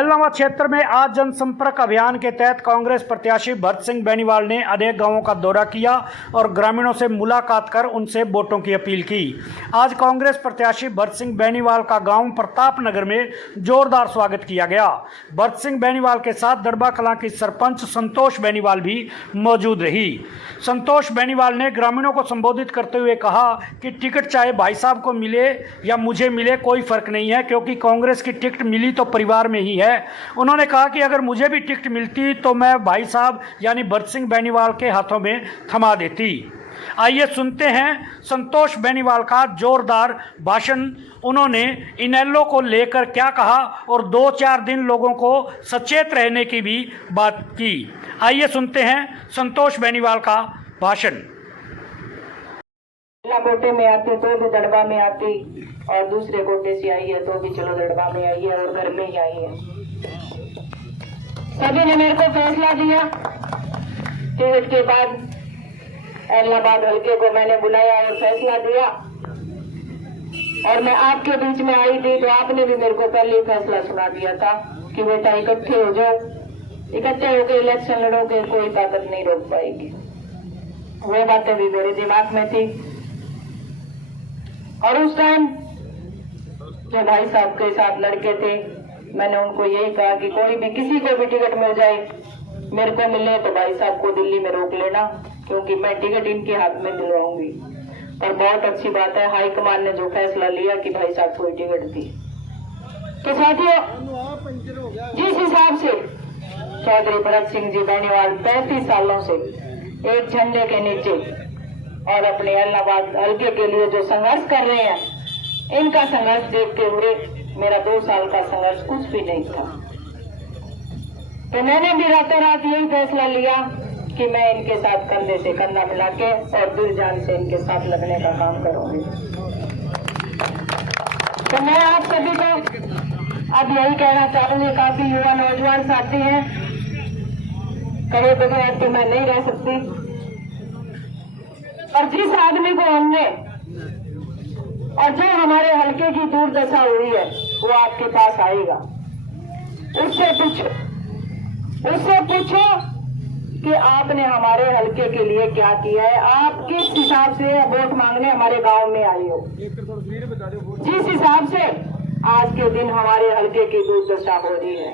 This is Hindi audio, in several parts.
ऐलनाबाद क्षेत्र में आज जनसंपर्क अभियान के तहत कांग्रेस प्रत्याशी भरत सिंह बेनीवाल ने अनेक गांवों का दौरा किया और ग्रामीणों से मुलाकात कर उनसे वोटों की अपील की। आज कांग्रेस प्रत्याशी भरत सिंह बेनीवाल का गांव प्रताप नगर में जोरदार स्वागत किया गया। भरत सिंह बेनीवाल के साथ दड़बा कलां की सरपंच संतोष बेनीवाल भी मौजूद रही। संतोष बेनीवाल ने ग्रामीणों को संबोधित करते हुए कहा कि टिकट चाहे भाई साहब को मिले या मुझे मिले कोई फर्क नहीं है, क्योंकि कांग्रेस की टिकट मिली तो परिवार में ही है। उन्होंने कहा कि अगर मुझे भी टिकट मिलती तो मैं भाई साहब यानी भरत सिंह बेनीवाल के हाथों में थमा देती। आइए सुनते हैं संतोष बेनीवाल का जोरदार भाषण। उन्होंने इनेलो को लेकर क्या कहा और 2-4 दिन लोगों को सचेत रहने की भी बात की। आइए सुनते हैं संतोष बेनीवाल का भाषण। कोटे में आती तो भी दड़बा में आती और दूसरे कोटे से आई है तो भी चलो दड़बा में आई है और घर में ही आई है। सभी ने मेरे को फैसला दिया। टिकट के बाद ऐलनाबाद हल्के को मैंने बुलाया और फैसला दिया और मैं आपके बीच में आई थी तो आपने भी मेरे को पहले ही फैसला सुना दिया था कि बेटा इकट्ठे हो जाओ, इकट्ठे होकर इलेक्शन लड़ोगे, कोई ताकत नहीं रोक पाएगी। वो बातें भी मेरे दिमाग में थी और उस टाइम जो भाई साहब के साथ लड़के थे मैंने उनको यही कहा कि कोई भी किसी को भी टिकट मिल जाए, मेरे को मिले तो भाई साहब को दिल्ली में रोक लेना, क्योंकि मैं टिकट इनके हाथ में दिलवाऊंगी। और बहुत अच्छी बात है हाईकमान ने जो फैसला लिया कि भाई साहब को टिकट दी। तो साथियों, जिस हिसाब से चौधरी भरत सिंह जी बेनीवाल 35 सालों से एक झंडे के नीचे और अपने ऐलनाबाद हल्के के लिए जो संघर्ष कर रहे हैं, इनका संघर्ष देखते हुए मेरा 2 साल का संघर्ष कुछ भी नहीं था। तो मैंने भी रातों रात यही फैसला लिया कि मैं इनके साथ कंधे से कंधा मिला के और दिल जान से इनके साथ लगने का काम करूंगी। तो मैं आप सभी को अब यही कहना चाहूंगी, काफी युवा नौजवान साथी हैं, कहे बगैर तो मैं नहीं रह सकती। और जिस आदमी को हमने और जो हमारे हल्के की दुर्दशा हुई है वो आपके पास आएगा, उससे पूछो कि आपने हमारे हल्के के लिए क्या किया है, आप किस हिसाब से वोट मांगने हमारे गांव में आए हो। जिस हिसाब से आज के दिन हमारे हल्के की दुर्दशा हो रही है,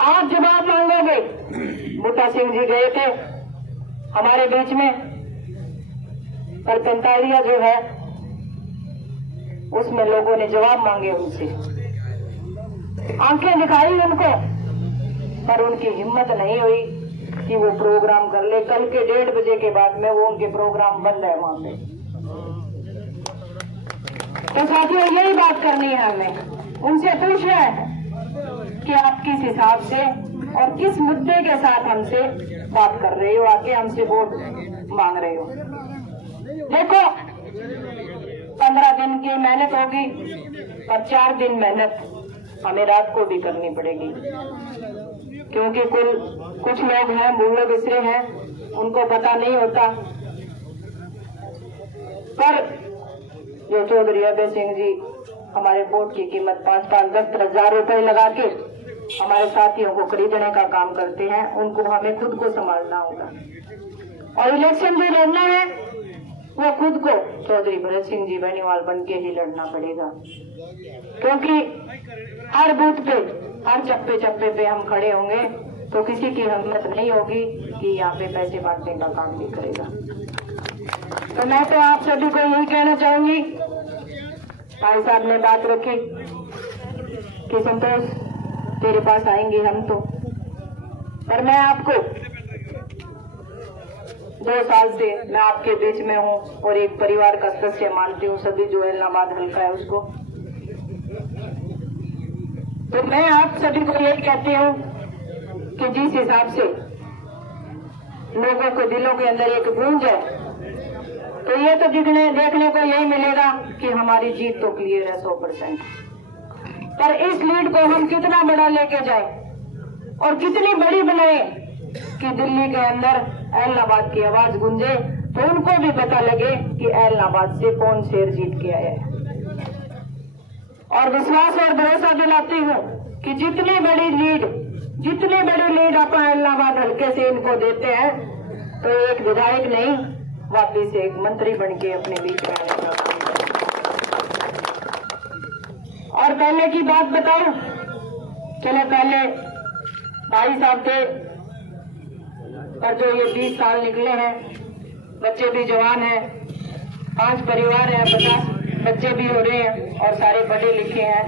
आप जवाब मांगोगे। बूटा सिंह जी गए थे हमारे बीच में, पर 45 जो है उसमें लोगों ने जवाब मांगे उनसे, आंखें दिखाई उनको, पर उनकी हिम्मत नहीं हुई कि वो प्रोग्राम कर ले। कल के 1:30 बजे के बाद में वो उनके प्रोग्राम बंद है वहां पे। तो साथियों, यही बात करनी है हमें। उनसे पूछना है कि आप किस हिसाब से और किस मुद्दे के साथ हमसे बात कर रहे हो, आके हमसे वोट मांग रहे हो। देखो, 15 दिन की मेहनत होगी और 4 दिन मेहनत हमें रात को भी करनी पड़ेगी, क्योंकि कुछ लोग हैं बूढ़े बिसरे हैं, उनको पता नहीं होता। पर जो चौधरी अभय सिंह जी हमारे वोट की कीमत 5-10 हजार रुपए लगा के हमारे साथियों को खरीदने का काम करते हैं, उनको हमें खुद को संभालना होगा। और इलेक्शन जो लड़ना है वो खुद को चौधरी भरत सिंह जी बेनीवाल बन के ही लड़ना पड़ेगा, क्योंकि हर बूथ पे, हर चप्पे चप्पे पे हम खड़े होंगे तो किसी की हिम्मत नहीं होगी कि यहाँ पे पैसे बांटने का काम भी करेगा। तो मैं तो आप सभी को यही कहना चाहूंगी, भाई साहब ने बात रखी कि संतोष तेरे पास आएंगे हम तो, पर मैं आपको 2 साल से मैं आपके बीच में हूँ और एक परिवार का सदस्य मानती हूँ सभी जो ऐलनाबाद हल्का है उसको। तो मैं आप सभी को यही कहती हूँ कि जिस हिसाब से लोगों के दिलों के अंदर एक गूंज है, तो ये तो देखने को यही मिलेगा कि हमारी जीत तो क्लियर है 100%। पर इस लीड को हम कितना बड़ा लेके जाए और कितनी बड़ी बनाए कि दिल्ली के अंदर ऐलनाबाद की आवाज गूंजे, तो उनको भी पता लगे कि ऐलनाबाद से कौन शेर जीत के आया है। और विश्वास और भरोसा दिलाती हूँ कि जितनी बड़ी लीड अपन इलाहाबाद हल्के से इनको देते हैं तो एक विधायक नहीं वापिस एक मंत्री बन के अपने बीच में आने का काम करें। और पहले की बात बताऊं, चलो पहले भाई साहब थे और जो ये 20 साल निकले हैं, बच्चे भी जवान हैं, 5 परिवार हैं, 50 बच्चे भी हो रहे हैं और सारे पढ़े लिखे हैं।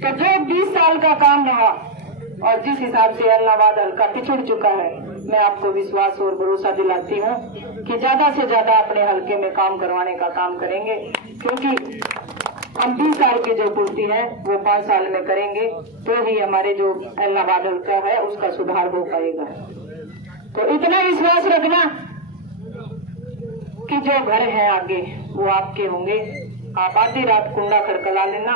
तो जो 20 साल का काम रहा और जिस हिसाब से इलाहाबाद हल्का पिछड़ चुका है, मैं आपको विश्वास और भरोसा दिलाती हूँ कि ज्यादा से ज्यादा अपने हल्के में काम करवाने का काम करेंगे, क्योंकि हम 20 साल की जो पूर्ति है वो 5 साल में करेंगे तो ही हमारे जो इलाहाबाद हल्का है उसका सुधार हो पाएगा। तो इतना विश्वास रखना कि जो घर है आगे वो आपके होंगे। आप आधी रात कुंडा खड़खड़ा लेना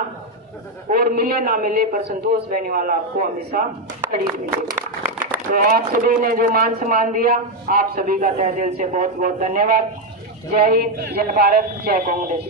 और मिले ना मिले पर संतोष बेनीवाल आपको हमेशा खरीद मिलेगा। तो आप सभी ने जो मान सम्मान दिया, आप सभी का तहे दिल से बहुत बहुत धन्यवाद। जय हिंद, जय भारत, जय कांग्रेस।